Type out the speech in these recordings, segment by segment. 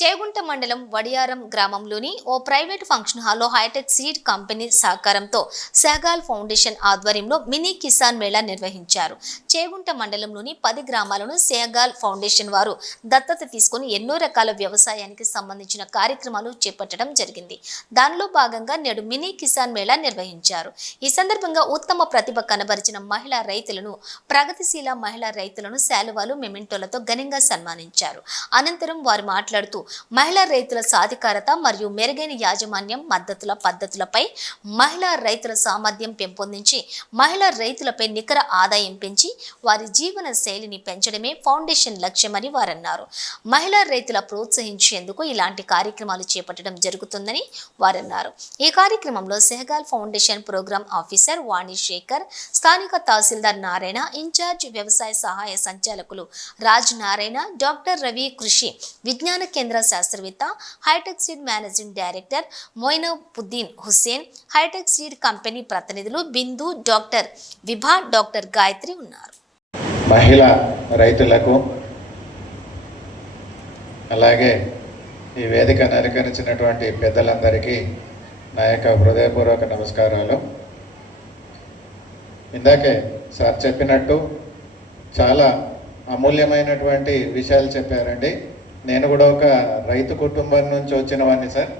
చేగుంట మండలం వడియారం గ్రామంలోని ఓ ప్రైవేట్ ఫంక్షన్ హాల్లో హైటెక్ సీడ్ కంపెనీ సహకారంతో సెగాల్ ఫౌండేషన్ ఆధ్వర్యంలో మినీ కిసాన్ మేళా నిర్వహించారు. చేగుంట మండలంలోని పది గ్రామాలను సేగాల్ ఫౌండేషన్ వారు దత్తత తీసుకుని ఎన్నో రకాల వ్యవసాయానికి సంబంధించిన కార్యక్రమాలు చేపట్టడం జరిగింది. దానిలో భాగంగా నేడు మినీ కిసాన్ మేళా నిర్వహించారు. ఈ సందర్భంగా ఉత్తమ ప్రతిభ కనబరిచిన మహిళా రైతులను ప్రగతిశీల మహిళా రైతులను శాలువాలు మెమెంటోలతో ఘనంగా సన్మానించారు. అనంతరం వారు మాట్లాడుతూ మహిళా రైతుల సాధికారత మరియు మెరుగైన యాజమాన్యం మద్దతుల పద్ధతులపై మహిళా రైతుల సామర్థ్యం పెంపొందించి మహిళా రైతులపై నికర ఆదాయం పెంచి వారి జీవన శైలిని పెంచడమే ఫౌండేషన్ లక్ష్యమని వారన్నారు. మహిళా రైతుల ప్రోత్సహించేందుకు ఇలాంటి కార్యక్రమాలు చేపట్టడం జరుగుతుందని వారన్నారు. ఈ కార్యక్రమంలో Sehgal foundation program officer Vani Shekar స్థానిక తహసీల్దార్ నారాయణ ఇన్ఛార్జ్ వ్యవసాయ సహాయ సంచాలకులు రాజ్ నారాయణ డాక్టర్ రవి కృషి విజ్ఞాన కేంద్ర శాస్త్రవేత్త Hitech seed managing director Moinuddin Hussain Hitech seed company ప్రతినిధులు బిందు డాక్టర్ విభా డాక్టర్ గాయత్రి ఉన్నారు. మహిళ రైతులకు అలాగే ఈ వేదిక అలంకరించినటువంటి పెద్దలందరికీ నా యొక్క హృదయపూర్వక నమస్కారాలు. ఇందాకే సార్ చెప్పినట్టు చాలా అమూల్యమైనటువంటి విషయాలు చెప్పారండి. నేను కూడా ఒక రైతు కుటుంబం నుంచి వచ్చిన వాడిని సార్.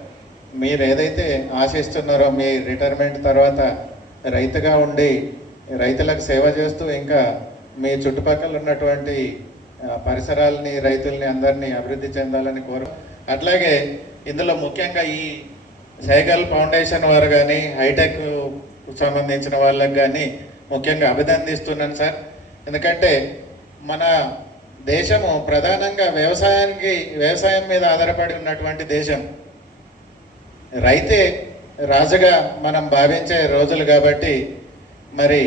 మీరు ఏదైతే ఆశిస్తున్నారో మీ రిటైర్మెంట్ తర్వాత రైతుగా ఉండి రైతులకు సేవ చేస్తూ ఇంకా మీ చుట్టుపక్కల ఉన్నటువంటి పరిసరాలని రైతుల్ని అందరినీ అభివృద్ధి చెందాలని కోరు అట్లాగే ఇందులో ముఖ్యంగా ఈ సైగల్ ఫౌండేషన్ వారు కానీ హైటెక్ సంబంధించిన వాళ్ళకి కానీ ముఖ్యంగా అభినందిస్తున్నాను సార్. ఎందుకంటే మన దేశము ప్రధానంగా వ్యవసాయానికి వ్యవసాయం మీద ఆధారపడి ఉన్నటువంటి దేశం. రైతే రాజుగా మనం భావించే రోజులు కాబట్టి మరి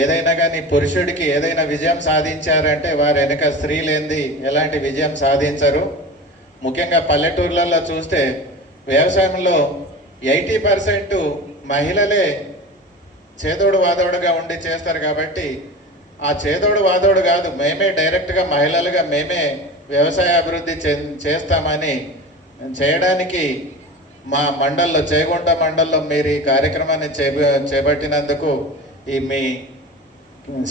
ఏదైనా కానీ పురుషుడికి ఏదైనా విజయం సాధించారంటే వారు వెనక స్త్రీలేంది ఎలాంటి విజయం సాధించరు. ముఖ్యంగా పల్లెటూర్లలో చూస్తే వ్యవసాయంలో ఎయిటీ పర్సెంట్ మహిళలే చేదోడు వాదోడుగా ఉండి చేస్తారు కాబట్టి ఆ చేదోడు వాదోడు కాదు మేమే డైరెక్ట్గా మహిళలుగా మేమే వ్యవసాయ అభివృద్ధి చేస్తామని చేయడానికి మా మండల్లో చేగుంట మండల్లో మీరు ఈ కార్యక్రమాన్ని చేపట్టినందుకు ఈ మీ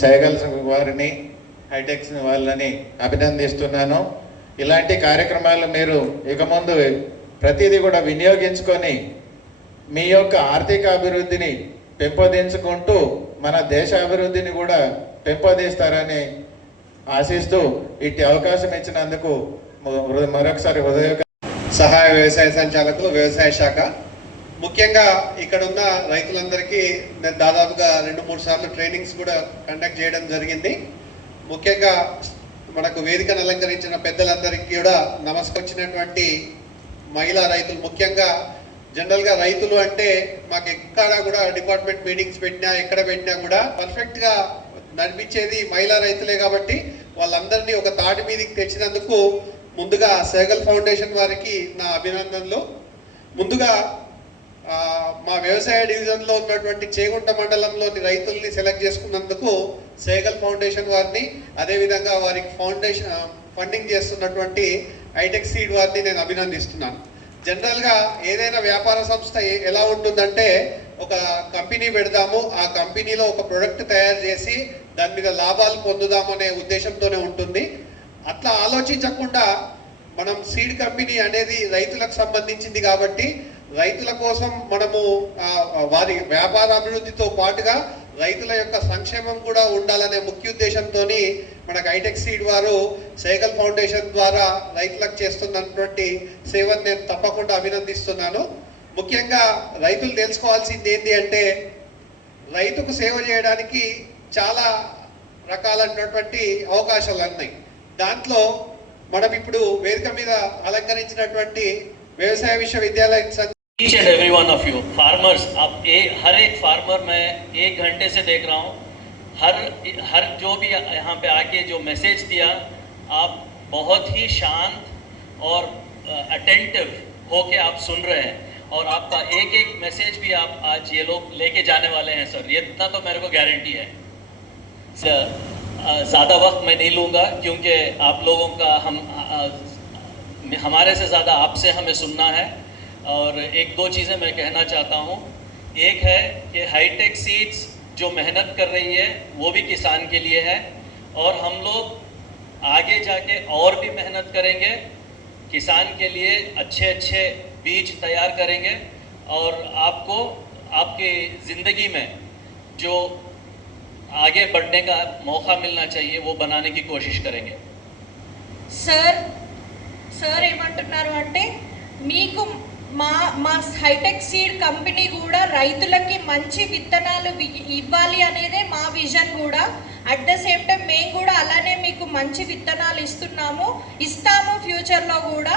సైగల్స్ వారిని హైటెక్స్ వాళ్ళని అభినందిస్తున్నాను. ఇలాంటి కార్యక్రమాలు మీరు ఇక ముందు ప్రతిదీ కూడా వినియోగించుకొని మీ యొక్క ఆర్థిక అభివృద్ధిని పెంపొందించుకుంటూ మన దేశ అభివృద్ధిని కూడా పెంపొందిస్తారని ఆశిస్తూ ఇట్టి అవకాశం ఇచ్చినందుకు మరొకసారి హృదయ సహాయ వ్యవసాయ సంచాలకులు వ్యవసాయ శాఖ. ముఖ్యంగా ఇక్కడ ఉన్న రైతులందరికీ నేను దాదాపుగా రెండు మూడు సార్లు ట్రైనింగ్స్ కూడా కండక్ట్ చేయడం జరిగింది. ముఖ్యంగా మనకు వేదికను అలంకరించిన పెద్దలందరికీ కూడా నమస్కరించినటువంటి మహిళా రైతులు. ముఖ్యంగా జనరల్గా రైతులు అంటే మాకు ఎక్కడ కూడా డిపార్ట్మెంట్ మీటింగ్స్ పెట్టినా ఎక్కడ పెట్టినా కూడా పర్ఫెక్ట్గా నడిపించేది మహిళా రైతులే కాబట్టి వాళ్ళందరినీ ఒక తాటి మీదకి తెచ్చినందుకు ముందుగా సేగల్ ఫౌండేషన్ వారికి నా అభినందనలు. ముందుగా మా వ్యవసాయ డివిజన్లో ఉన్నటువంటి చేగుంట మండలంలోని రైతుల్ని సెలెక్ట్ చేసుకున్నందుకు సేగల్ ఫౌండేషన్ వారిని అదేవిధంగా వారికి ఫౌండేషన్ ఫండింగ్ చేస్తున్నటువంటి హైటెక్ సీడ్ వారిని నేను అభినందిస్తున్నాను. జనరల్గా ఏదైనా వ్యాపార సంస్థ ఎలా ఉంటుందంటే ఒక కంపెనీ పెడదాము ఆ కంపెనీలో ఒక ప్రొడక్ట్ తయారు చేసి దాని మీద లాభాలు పొందుదాము అనే ఉద్దేశంతోనే ఉంటుంది. అట్లా ఆలోచించకుండా మనం సీడ్ కంపెనీ అనేది రైతులకు సంబంధించింది కాబట్టి రైతుల కోసం మనము వారి వ్యాపార అభివృద్ధితో పాటుగా రైతుల యొక్క సంక్షేమం కూడా ఉండాలనే ముఖ్య ఉద్దేశంతో మనకు హైటెక్ సీడ్ వారు సైకల్ ఫౌండేషన్ ద్వారా రైతులకు చేస్తున్నటువంటి సేవను నేను తప్పకుండా అభినందిస్తున్నాను. ముఖ్యంగా రైతులు తెలుసుకోవాల్సింది ఏంటి అంటే రైతుకు సేవ చేయడానికి చాలా రకాలైనటువంటి అవకాశాలు ఉన్నాయి దాంట్లో మనం ఇప్పుడు వేదిక మీద అలంకరించినటువంటి వ్యవసాయ విశ్వవిద్యాలయం సం- each and every one of you farmers आप ए, हर एक फार्मर मैं एक घंटे से देख रहा हूँ हर हर जो भी यहाँ पे आके जो मैसेज दिया आप बहुत ही शांत और अटेंटिव होके आप सुन रहे हैं और आपका एक एक मैसेज भी आप आज ये लोग लेके जाने वाले हैं सर ये इतना तो मेरे को गारंटी है। सर ज़्यादा वक्त मैं नहीं लूँगा क्योंकि आप लोगों का हम आ, हमारे से ज़्यादा आपसे हमें सुनना है। और एक दो चीज़ें मैं कहना चाहता हूँ। एक है कि हाईटेक सीड्स जो मेहनत कर रही है वो भी किसान के लिए है। और हम लोग आगे जाके और भी मेहनत करेंगे। किसान के लिए अच्छे अच्छे बीज तैयार करेंगे और आपको आपकी ज़िंदगी में जो आगे बढ़ने का मौका मिलना चाहिए वो बनाने की कोशिश करेंगे సార్ సార్ ఏమంటున్నారు అంటే మీకు మా మా హైటెక్ సీడ్ కంపెనీ కూడా రైతులకి మంచి విత్తనాలు వి- ఇవ్వాలి అనేదే మా విజన్ కూడా అట్ ద సేమ్ టైం మేము కూడా అలానే మీకు మంచి విత్తనాలు ఇస్తున్నాము ఇస్తాము ఫ్యూచర్లో కూడా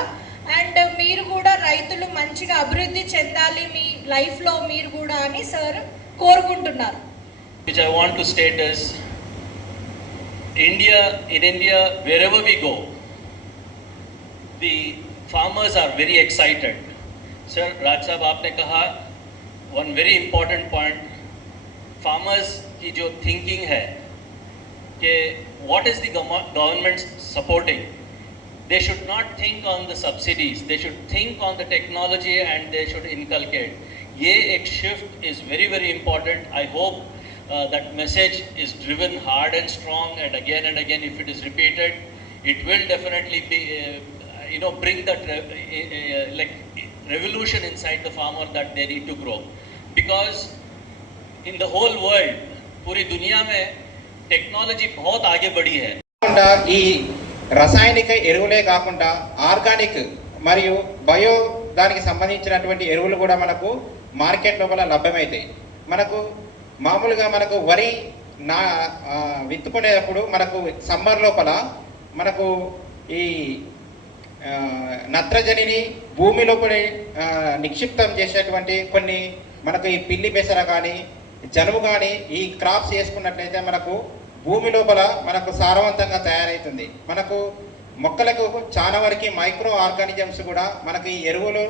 అండ్ మీరు కూడా రైతులు మంచిగా అభివృద్ధి చెందాలి మీ లైఫ్లో మీరు కూడా అని సార్ కోరుకుంటున్నారు which I want to state is India, in India, wherever we go, the farmers are very excited. Sir, Raj साहब आपने कहा one very important point, farmers की जो thinking है कि what is the government government supporting? they should not think on the subsidies, they should think on the technology and they should inculcate. ये एक shift is very, very important. I hope uh, that message is driven hard and strong and again and again if it is repeated, it will definitely be, uh, you know, bring that re uh, like revolution inside the farmer that they need to grow. Because in the whole world, पूरी दुनिया में technology बहुत आगे बढ़ी है రసాయనిక ఎరువులే కాకుండా ఆర్గానిక్ మరియు బయో దానికి సంబంధించినటువంటి ఎరువులు కూడా మనకు మార్కెట్ లోపల లభ్యమవుతాయి మనకు మామూలుగా మనకు వరి నా విత్తుకునేటప్పుడు మనకు సమ్మర్ లోపల మనకు ఈ నత్రజనిని భూమి లోపల నిక్షిప్తం చేసేటువంటి కొన్ని మనకు ఈ పిల్లి పెసర కానీ జనుము కానీ ఈ క్రాప్స్ వేసుకున్నట్లయితే మనకు భూమి లోపల మనకు సారవంతంగా తయారవుతుంది మనకు మొక్కలకు చాలా వరకు మైక్రో ఆర్గానిజమ్స్ కూడా మనకి ఈ ఎరువులు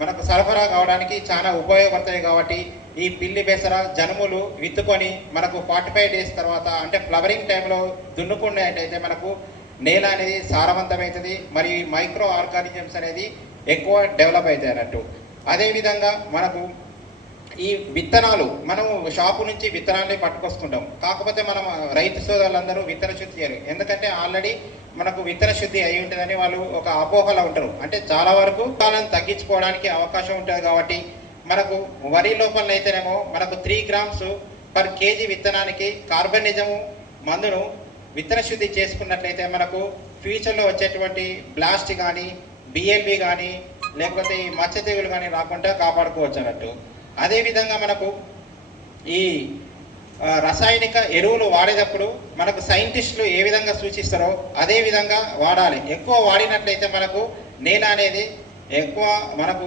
మనకు సరఫరా కావడానికి చాలా ఉపయోగపడతాయి కాబట్టి ఈ పిల్లి బెసర జనుములు విత్తుకొని మనకు ఫార్టీ ఫైవ్ డేస్ తర్వాత అంటే ఫ్లవరింగ్ టైంలో దున్నుకున్నట్టయితే మనకు నేల అనేది సారవంతమవుతుంది. మరియు మైక్రో ఆర్గానిజమ్స్ అనేది ఎక్కువ డెవలప్ అవుతాయి అన్నట్టు. అదేవిధంగా మనకు ఈ విత్తనాలు మనము షాపు నుంచి విత్తనాలని పట్టుకొస్తుంటాం. కాకపోతే మనం రైతు సోదరులందరూ విత్తన శుద్ధి చేయరు ఎందుకంటే ఆల్రెడీ మనకు విత్తన శుద్ధి అయి ఉంటుందని వాళ్ళు ఒక అపోహలో ఉంటారు. అంటే చాలా వరకు కాలం తగ్గించుకోవడానికి అవకాశం ఉంటుంది కాబట్టి మనకు వరి లోపల అయితేనేమో మనకు త్రీ గ్రామ్స్ పర్ కేజీ విత్తనానికి కార్బనిజము మందును విత్తన శుద్ధి చేసుకున్నట్లయితే మనకు ఫ్యూచర్లో వచ్చేటువంటి బ్లాస్ట్ కానీ బిఎల్బి కానీ లేకపోతే ఈ మత్స్య తెగులు కానీ రాకుండా కాపాడుకోవచ్చు అన్నట్టు. అదేవిధంగా మనకు ఈ రసాయనిక ఎరువులు వాడేటప్పుడు మనకు సైంటిస్టులు ఏ విధంగా సూచిస్తారో అదే విధంగా వాడాలి. ఎక్కువ వాడినట్లయితే మనకు నేల అనేది ఎక్కువ మనకు